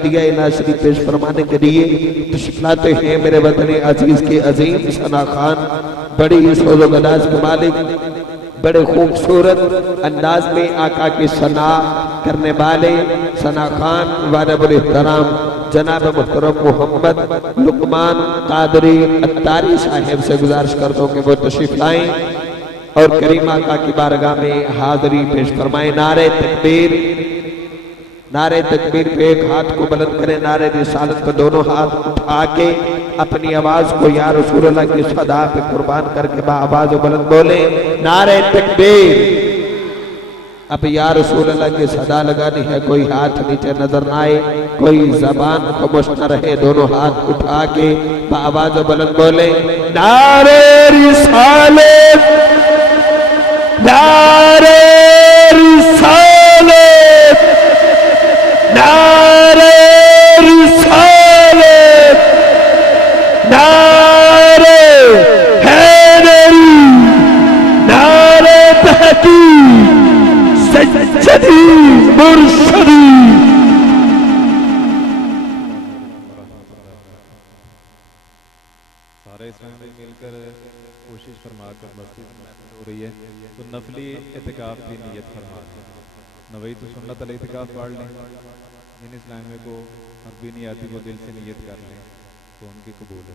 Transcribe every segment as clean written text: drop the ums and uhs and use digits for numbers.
عقیدیہ ناشری پیش فرمانے کے لیے تشریف لاتے ہیں میرے وطن عزیز کے عظیم ثنا خان، بڑی سوز و گداز کے مالک، بڑے خوبصورت انداز میں آقا کی ثنا کرنے والے ثنا خان واجب الاحترام جناب محترم محمد لقمان قادری اتاری صاحب سے گزارش کرتا ہوں کہ وہ تشریف لائیں اور کریم آقا کی بارگاہ میں حاضری پیش فرمائیں۔ نعرہ تکبیر، نعرہ تکبیر پہ ایک ہاتھ کو بلند کریں، نعرہ رسالت کو دونوں ہاتھ اٹھا کے اپنی آواز کو یا رسول اللہ کی صدا پہ قربان کر کے با آواز بلند بولیں، نعرہ تکبیر۔ اب یا رسول اللہ کی صدا لگانی ہے، کوئی ہاتھ نیچے نظر نہ آئے، کوئی زبان خاموش نہ رہے، دونوں ہاتھ اٹھا کے با آواز بلند بولیں، نعرہ رسالت، نعرہ رسالت، نعرہ رسالت، نعرہ حیدری، نعرہ تحقیق، سجدی مرشدی۔ سارے اسلام میں مل کر کوشش فرما کر مسجد میں ہو رہی ہے تو نفلی اعتکاف کی نیت فرما کر نویت سنت الاعتکاف پڑھ لیں، جن اسلام کو عربی نہیں آتی وہ دل سے نیت کر لیں تو ان کی قبول ہے۔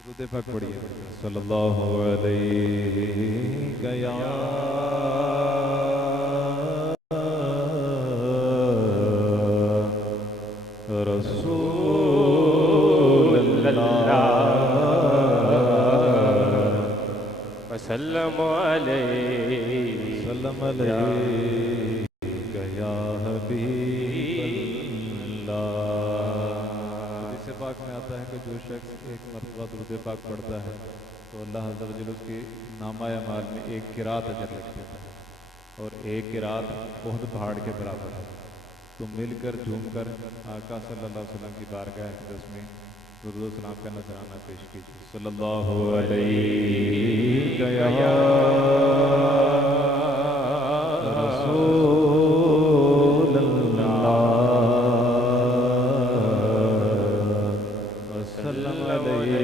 درود پاک پڑھیے، صلی اللہ علیہ یا رسول اللہ وسلم علیہ، سلم علیہ یا حبیب اللہ۔ حدیث پاک میں آتا ہے کہ جو شخص ایک مرتبہ درود پاک پڑھتا ہے تو اللہ عز و جل اس کے نامہ اعمال میں ایک قرات اجر لکھتے ہیں، اور ایک قرات احد پہاڑ کے برابر ہے۔ تو مل کر جھوم کر آقا صلی اللہ علیہ وسلم کی بارگاہ اقدس میں درود و سلام کا نذرانہ پیش کیجیے، صلی اللہ علیہ یا رسول اللہ وسلم علیہ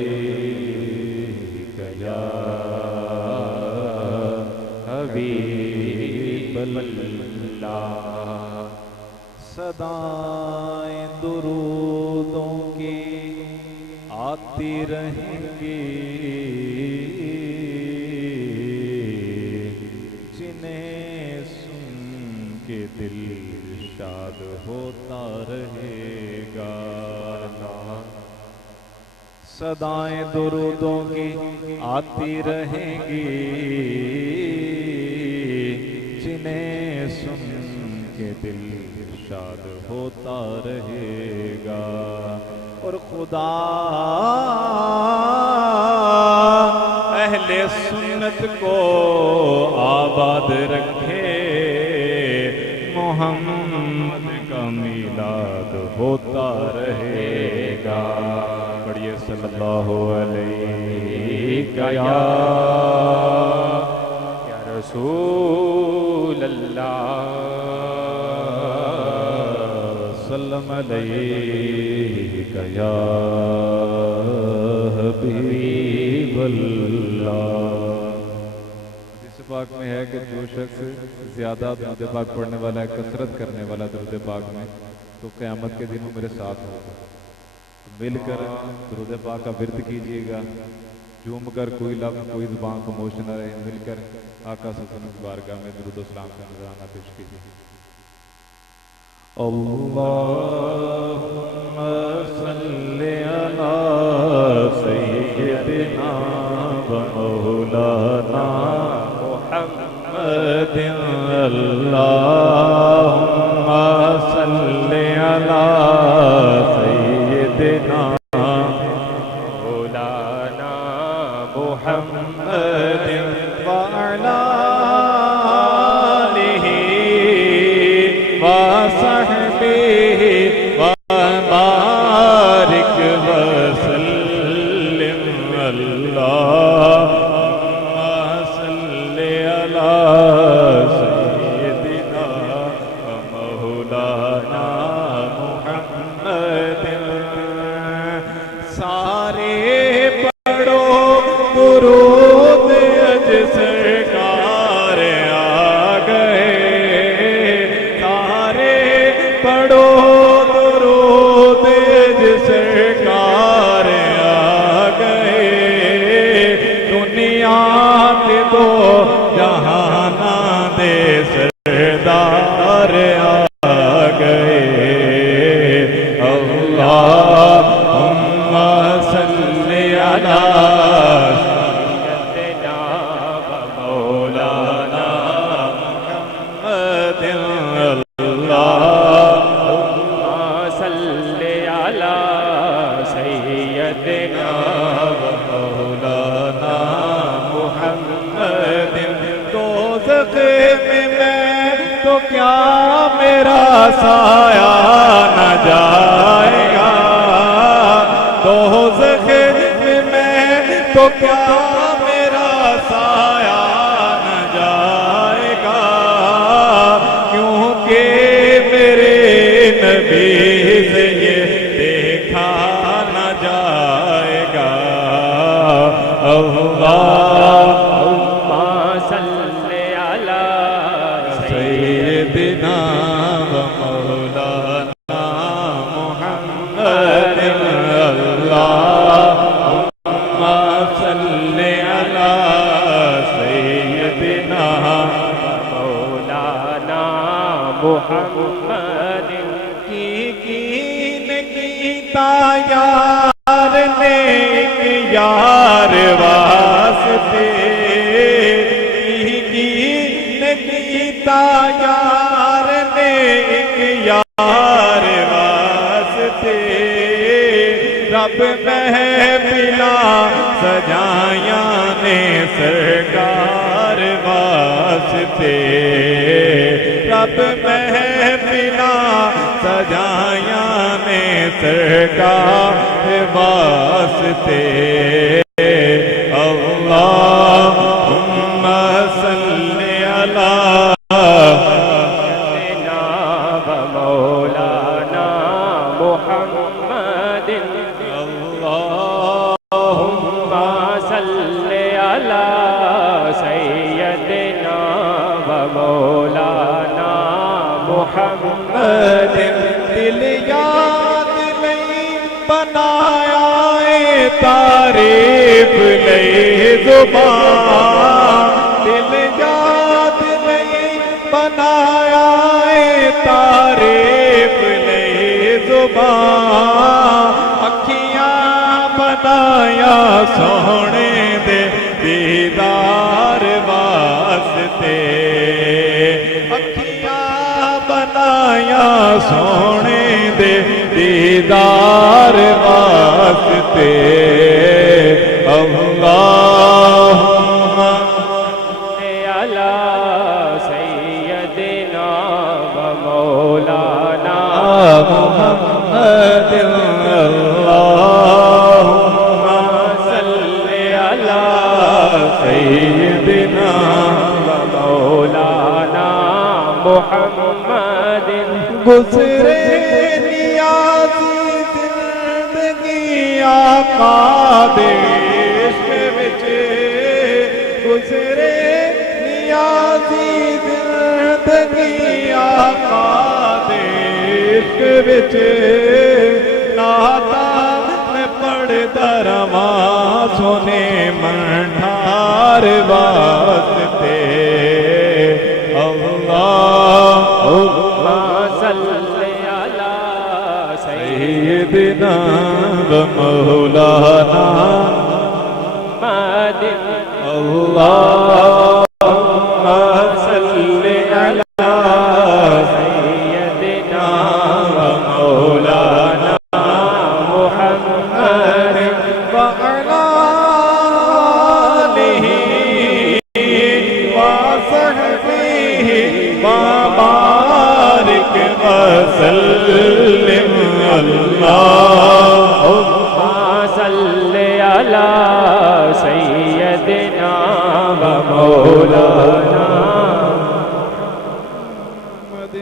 یا حبیب اللہ۔ صدائیں درودوں کی آتی رہیں گی، جنہیں سن کے دل شاد ہوتا رہے گا۔ صدائیں درودوں کی آتی رہیں گی، جنہیں سن کے دل شاد ہوتا رہے گا، اور خدا اہل سنت کو آباد رکھے، محمد کا میلاد ہوتا رہے گا۔ پڑھیے صلی اللہ علیہ یا رسول اللہ، سلم علیہ یا حبیب اللہ۔ حدیث پاک میں ہے کہ جو شخص زیادہ درود پاک پڑھنے والا ہے، کثرت کرنے والا درود پاک میں، تو قیامت کے دنوں میرے ساتھ ہوگا۔ مل کر درود پاک کا ورد کیجیے گا، جھوم کر کوئی لفظ کوئی زبان خاموش نہ رہے، مل کر آقا صلی اللہ علیہ وسلم کی بارگاہ میں درود و سلام کا نذرانہ پیش کیجیے۔ اللہم صلی علی سیدنا و مولانا محمد، اللہم صلی علی سیدنا مولانا محمد وعلی آلہ وصحبہ وبارک وسلم، اللہم صلی علی سیدنا مولانا محمد سارے پڑھو درود اج سرکار آ گئے سارے پڑھو درود اج سرکار آ گئے دنیا کے دو جہاناں دے سردار آ گئے اللہم صلی علی سیدنا و مولانا محمد اللہم صلی علی سیدنا و مولانا محمد دوزخ میں تو کیا میرا سایہ نہ جائے گا دوزخ میں تو کیا میرا سایہ نہ جائے گا کیونکہ میرے نبی سے یہ دیکھا نہ جائے گا سیدنا و مولانا محمد اللہم صلی علی سیدنا و مولانا محمد کی کیتا یار نے ایک یار واسطے کیتا یار نے ایک یار واسطے رب محفلا سجایاں نے سرکار واسطے رب محفلا سجایاں نے سرکار واسطے اللہم صلی علی سیدنا و مولانا محمد اللہم صلی علی سیدنا و مولانا محمد دل یاد نہیں بنایا تعریف لئی زبان دل یاد نہیں بنایا تعریف لئی زبان اکھیاں بنایا سونے دے دیدار واسطے اکھیاں بنایا سونے دے دیدار واسطے اللہم علی سیدنا و مولانا محمد اللہم صلی علی سیدنا و مولانا محمد گزرے آقا دے عشق وچ گزرے نیازی زندگی آقا دے عشق وچ نعتاں میں پڑھدا رواں سونے منڈھار واسطے اللہم صلی علی سیدنا و مولانا محمد اللہم صلی علی سیدنا و مولانا محمد وعلی آلہ وصحبہ وبارک وسلم اللہم صلی علی سیدنا و مولانا محمد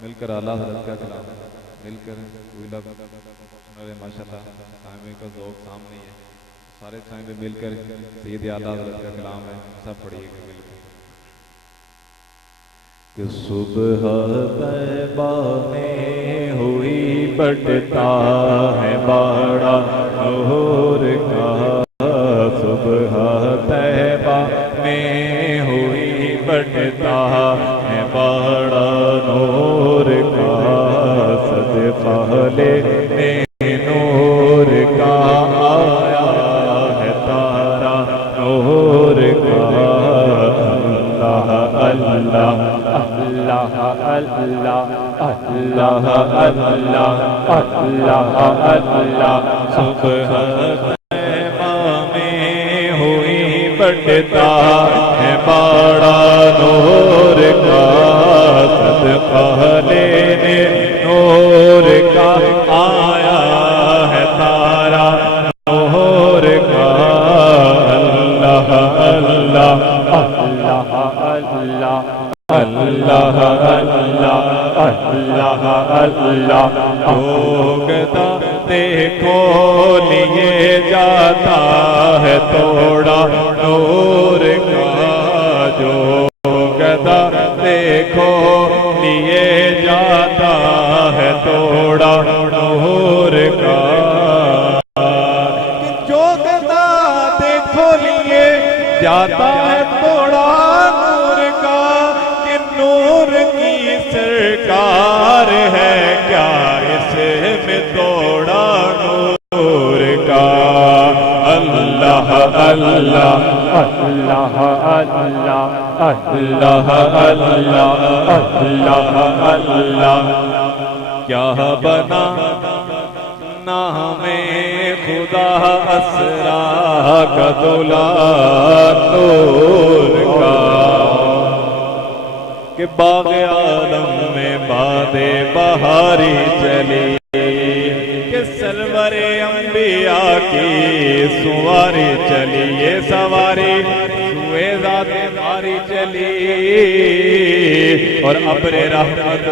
مل کر اعلیٰ حضرت کا کلام مل کر کوئی لفظ سن رہے ماشاءاللہ سامعین کا ذوق سامنے ہے سارے سامعین مل کر سید اعلیٰ حضرت کا کلام ہے سب پڑھیے گا مل کر کہ صبح طیبہ میں ہوئی بٹتا ہے بڑا نور کا صبح طیبہ میں ہوئی بٹتا ہے بڑا نور کا صدقہ لینے نور کا آیا ہے تارا نور کا اللہ اللہ اللہ اللہ اللہ اللہ اللہ صبح طیبہ میں ہوئی بٹتا ہے بڑا نور کا صدقہ لینے نور کا آیا ہے تارا نور کا اللہ اللہ اللہ اللہ اللہ اللہ اللہ ہوگتا دیکھو لیے جاتا ہے توڑا نور کا جو گدا دیکھو لیے جاتا ہے توڑا نور کا جو گدا دیکھو لیے جاتا ہے توڑا نور کا کہ نور کی سرکار ہے کیا اس میں توڑا نور کا اللہ اللہ اللہ اللہ اللہ اللہ اللہ کیا بنا نام خدا اسرا کا دولار نور کا کہ باغ عالم میں باد بہاری چلی کہ سرور انبیاء کی سواری چلی یہ سواری سوئے ذات باری چلی اور ابر رحمت